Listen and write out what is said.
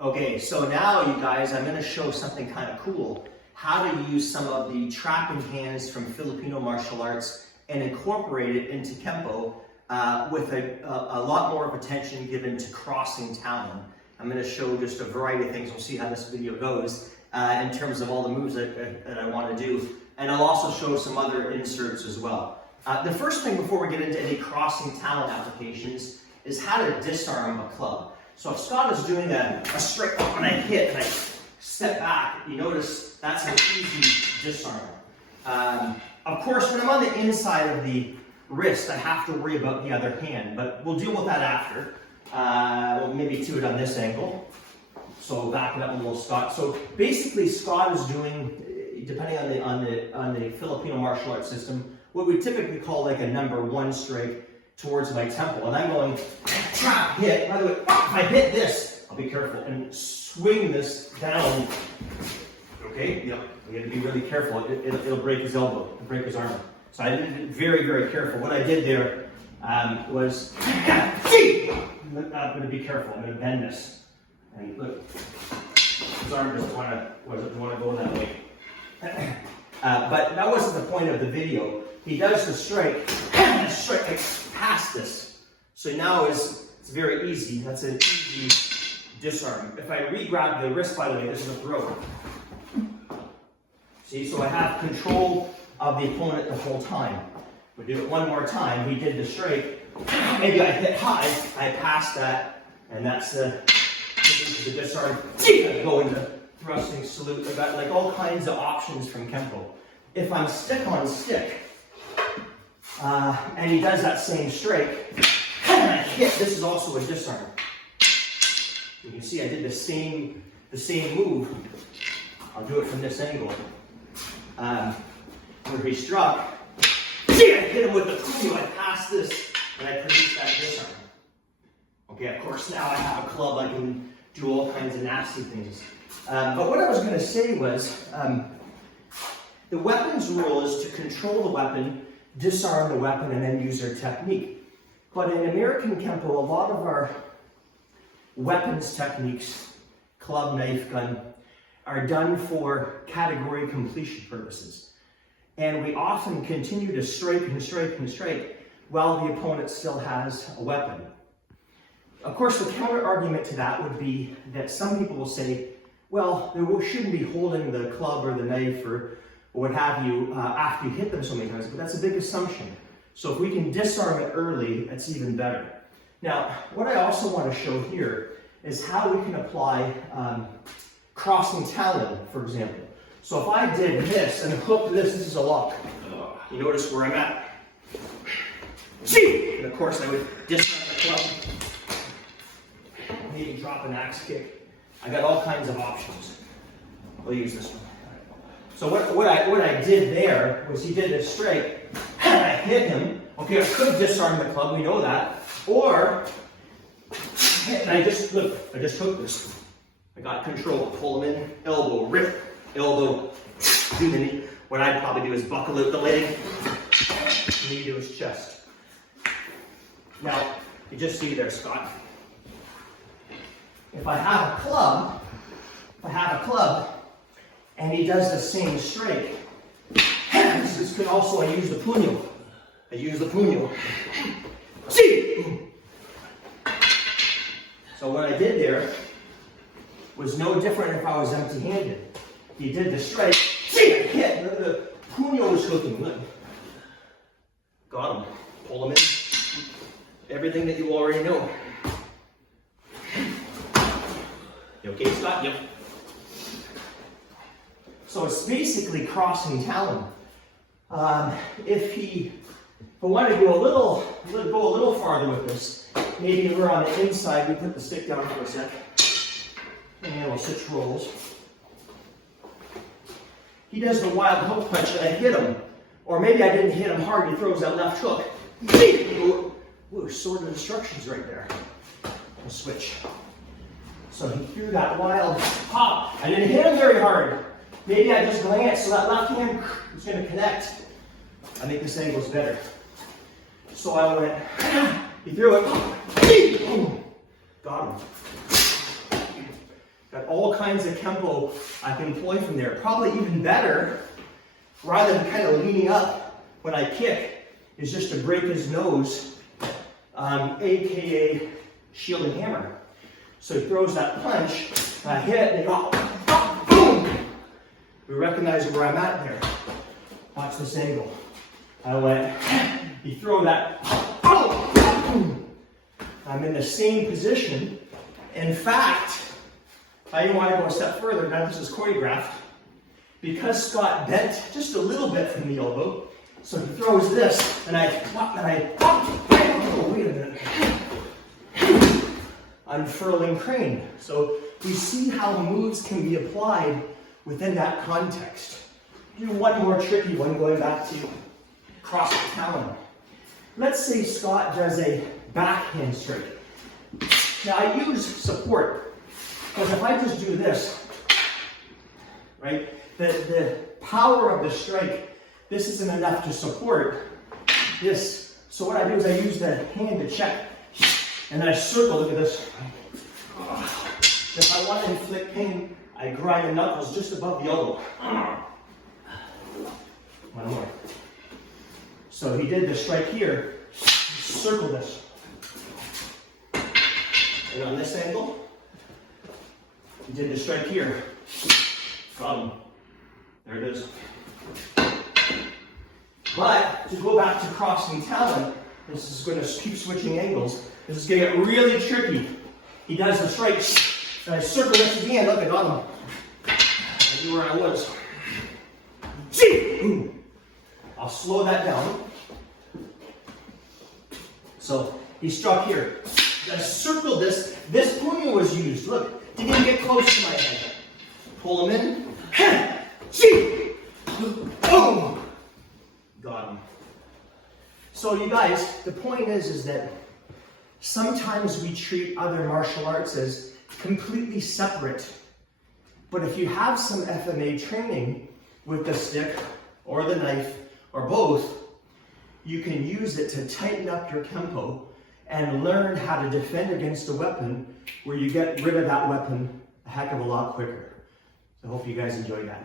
Okay, so now you guys, I'm going to show something kind of cool. How to use some of the trapping hands from Filipino martial arts and incorporate it into Kenpo with a lot more of attention given to crossing Talon. I'm going to show just a variety of things. We'll see how this video goes in terms of all the moves that I want to do. And I'll also show some other inserts as well. The first thing before we get into any crossing Talon applications is how to disarm a club. So if Scott is doing a straight up and I hit and I step back, you notice that's an easy disarm. Of course, when I'm on the inside of the wrist, I have to worry about the other hand, but we'll deal with that after. We'll maybe do it on this angle. So back it up a little, Scott. So basically, Scott is doing, depending on the Filipino martial arts system, what we typically call like a #1 strike towards my temple, and I'm going trap hit. By the way, if I hit this, I'll be careful and swing this down. Okay, yep. We got to be really careful. It'll break his elbow, it'll break his arm. So I did it very, very careful. What I did there was, I'm going to be careful. I'm going to bend this, and look, his arm doesn't want to go that way. But that wasn't the point of the video. He does the strike, and the strike past this. So now it's very easy. That's an easy disarm. If I re-grab the wrist, by the way, this is a throw. See, so I have control of the opponent the whole time. We do it one more time. We did the strike. Maybe I hit high. I passed that, and that's the disarm. I go into thrusting salute. I've got like all kinds of options from Kenpo. If I'm stick on stick, and he does that same strike, and I hit, this is also a disarm. You can see I did the same move. I'll do it from this angle. Where he struck, I hit him with the puño, I passed this, and I produced that disarm. Okay, of course now I have a club, I can do all kinds of nasty things. But what I was going to say was, the weapons rule is to control the weapon, disarm the weapon, and then use their technique. But in American Kenpo, a lot of our weapons techniques, club, knife, gun, are done for category completion purposes. And we often continue to strike and strike and strike while the opponent still has a weapon. Of course, the counter argument to that would be that some people will say, well, we shouldn't be holding the club or the knife or what have you after you hit them so many times, but that's a big assumption. So if we can disarm it early, that's even better. Now, what I also want to show here is how we can apply crossing Talon, for example. So if I did this and hooked this is a lock. You notice where I'm at. And of course I would disarm the club. Maybe drop an axe kick. I got all kinds of options. We'll use this one. So what I did there was he did a strike, and I hit him. Okay, I could disarm the club, we know that. Or, and I just hooked this. I got control, pull him in, elbow, rip, elbow, do the knee. What I'd probably do is buckle out the leg, knee to his chest. Now, you just see there, Scott. If I have a club, and he does the same strike, this can also, I use the puño. See? So what I did there was no different if I was empty-handed. He did the strike, see, I hit, the puño was hooking. Look. Got him, pull him in. Everything that you already know. You okay, Scott? Yep. So it's basically crossing Talon. If I want to go a little farther with this, maybe we're on the inside, we put the stick down for a sec, and we'll switch rolls. He does the wild hook punch, and I hit him. Or maybe I didn't hit him hard, he throws that left hook. Ooh, sword of instructions right there. We'll switch. So he threw that wild pop. I didn't hit him very hard. Maybe I just glanced, so that left hand is going to connect. I think this angle's better. So I went, he threw it, got him. Got all kinds of Kenpo I can employ from there. Probably even better, rather than kind of leaning up when I kick, is just to break his nose, AKA shield and hammer. So he throws that punch, I hit, and they go, boom! We recognize where I'm at there. Watch this angle. I went, you throw that, boom! I'm in the same position. In fact, I even want to go a step further. Now this is choreographed. Because Scott bent just a little bit from the elbow, so he throws this, and oh, wait a minute. Unfurling crane. So we see how moves can be applied within that context. Do one more tricky one going back to crossing talon. Let's say Scott does a backhand strike. Now I use support, because if I just do this, right, the power of the strike, this isn't enough to support this. So what I do is I use the hand to check, and then I circle, look at this. If I want to inflict pain, I grind the knuckles just above the elbow. One more. So he did the strike here, circle this. And on this angle, he did the strike here. Got him. There it is. But to go back to crossing talon, this is going to keep switching angles. This is going to get really tricky. He does the strike, and I circle this again. Look, I got him. I knew where I was. I'll slow that down. So he struck here. I circled this. This pony was used. Look, didn't even get close to my head. Pull him in. Boom! Got him. So you guys, the point is that sometimes we treat other martial arts as completely separate. But if you have some FMA training with the stick or the knife or both, you can use it to tighten up your Kenpo and learn how to defend against a weapon where you get rid of that weapon a heck of a lot quicker. So I hope you guys enjoyed that.